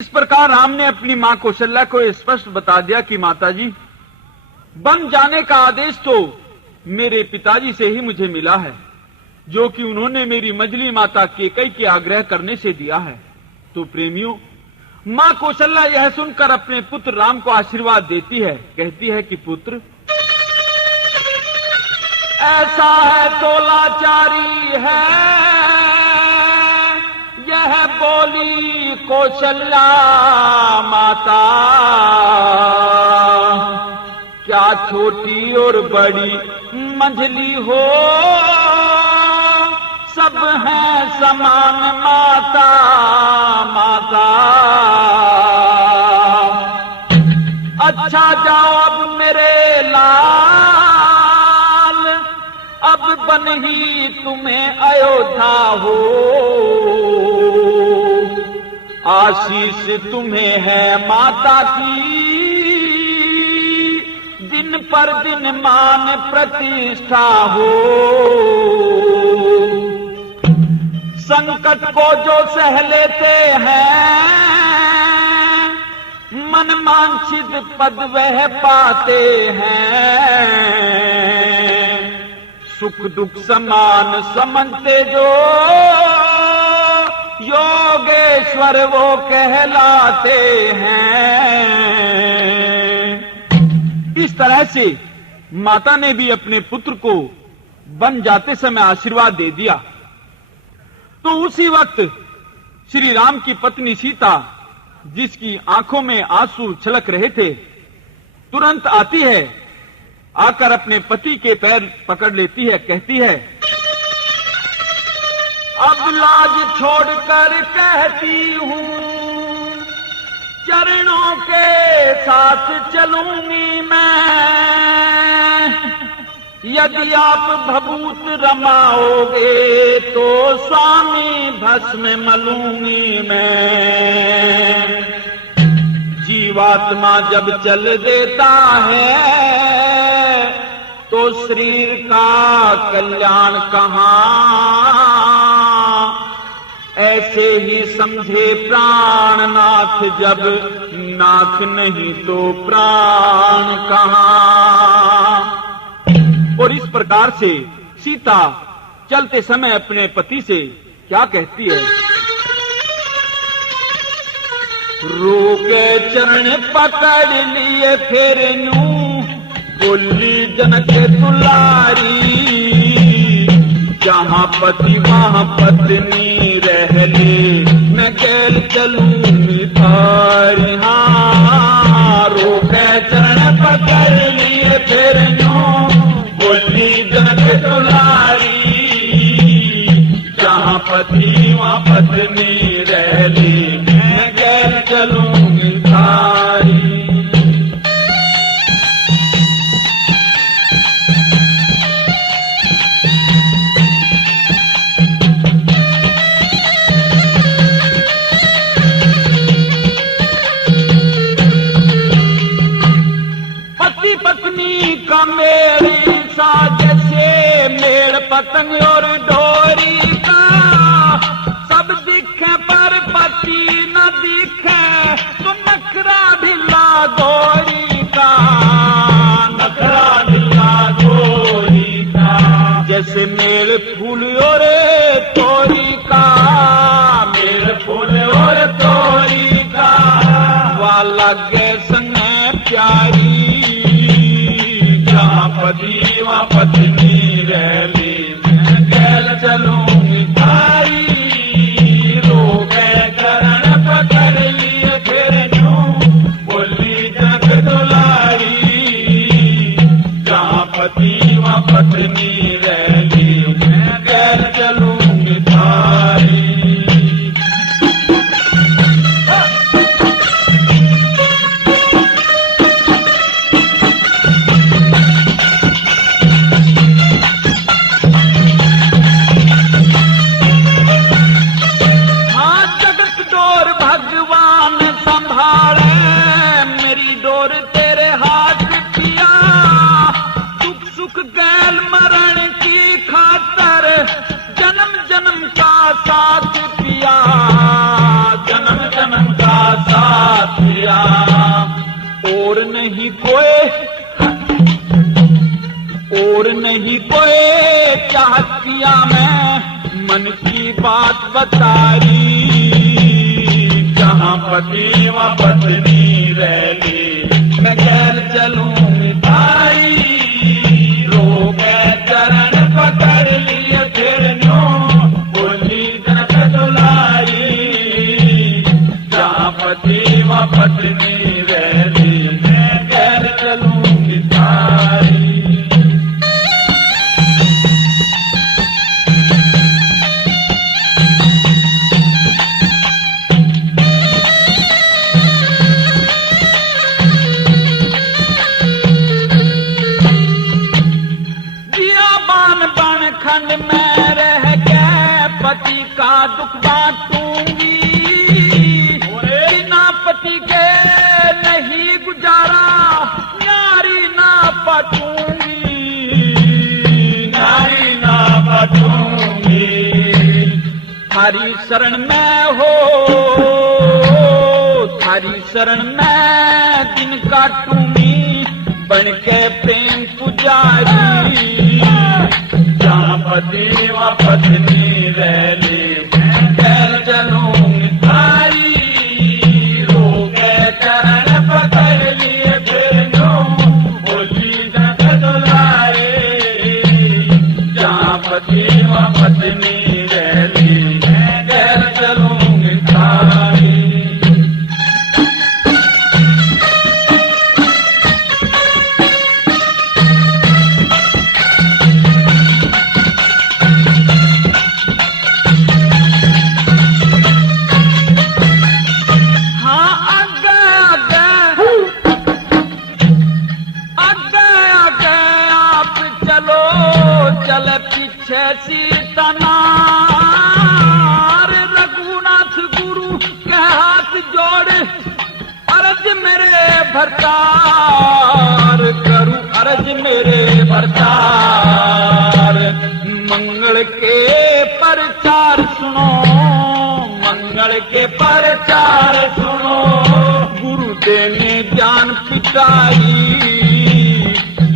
इस प्रकार राम ने अपनी मां कौशल्या को स्पष्ट बता दिया कि माताजी, वन जाने का आदेश तो मेरे पिताजी से ही मुझे मिला है, जो कि उन्होंने मेरी मजली माता कैकेयी के आग्रह करने से दिया है। तो प्रेमियों, मां कौशल्या यह सुनकर अपने पुत्र राम को आशीर्वाद देती है, कहती है कि पुत्र, ऐसा है तो लाचारी है यह बोली कौशल्या माता, क्या छोटी और बड़ी मंझली हो, सब हैं समान माता माता। अच्छा जाओ अब मेरे लाल, अब बन ही तुम्हें अयोध्या हो, आशीष तुम्हें है माता की, दिन पर दिन मान प्रतिष्ठा हो। संकट को जो सह लेते हैं, मन वांछित पद वह पाते हैं, सुख दुख समान समझते जो योगेश्वर वो कहलाते हैं। इस तरह से माता ने भी अपने पुत्र को वन जाते समय आशीर्वाद दे दिया। तो उसी वक्त श्री राम की पत्नी सीता, जिसकी आंखों में आंसू छलक रहे थे, तुरंत आती है, आकर अपने पति के पैर पकड़ लेती है, कहती है, अब लाज छोड़कर कहती हूँ, चरणों के साथ चलूंगी मैं, यदि आप भभूत रमाओगे तो स्वामी भस्म मलूंगी मैं। जीवात्मा जब चल देता है तो शरीर का कल्याण कहाँ, ऐसे ही समझे प्राणनाथ, जब नाथ नहीं तो प्राण कहाँ। और इस प्रकार से सीता चलते समय अपने पति से क्या कहती है, रोके चरण पकड़ लिए फिर यूं, बोली जनक दुलारी, जहां पति वहां पत्नी रह ले, मैं कैल चलूंगी तारी। हाँ, रोके चरण पकड़ लिए फिर यूं, बोली जनक दुलारी, जहां पति वहां पत्नी रह ले, मैं कैल चलूंगी तारी। का मेरी साज से मेल पतंग और डोरी का, सब दिखे पर पति न दिखे, तो नखरा ढिला गोरी का, नखरा ढिला गोरी का, जैसे मेल फूल और तोरी का, मेल फूल और तोरी का, वाला गे संग प्यारी, पति वहां पत्नी रह ली, मैं कैल चलूंगी तारी, रोके चरण पकड़ लिए फिर यूं, बोली जनक दुलारी, जहां पति वहां पत्नी रह ली, मैं कैल चलूंगी तारी। और नहीं कोई चाहत किया मैं मन की बात बताई। जहां पति व पत्नी रहे मैं गैर चलूं मिठाई। रोके चरण पकड़ लिए फिर नो बोली जनक दुलाई। जहां पति व पत्नी रहे मैं गैर चलूं मिठाई। खंड में रह के पति का दुख बांटूंगी। बिना पति के नहीं गुजारा नारी ना पटूंगी। थारी शरण में हो थारी शरण में दिन काटूंगी बन के प्रेम पुजारी। जहां पति व पत्नी रहे मैं गैर चलूं मिठाई। रोके चरण पकड़ लिए फिर नो बोली जनक दुलारे। जहां पति व पत्नी रहे मैं गैर चलूं मिठाई। चल पीछे सीतनार रघुनाथ गुरु के हाथ जोड़ अर्ज मेरे भरतार करूं अर्ज मेरे भरतार। मंगल के प्रचार सुनो मंगल के प्रचार सुनो गुरु देने ज्ञान पिटाई।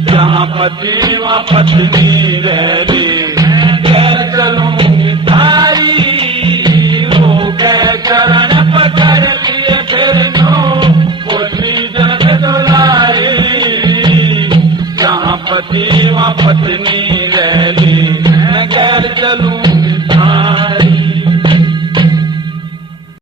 जहां पति व पत्नी रहे गैर चलूं मिठाई। रोके चरण पकड़ लिए फिर नो बोली जनक दुलारी। जहां पति व पत्नी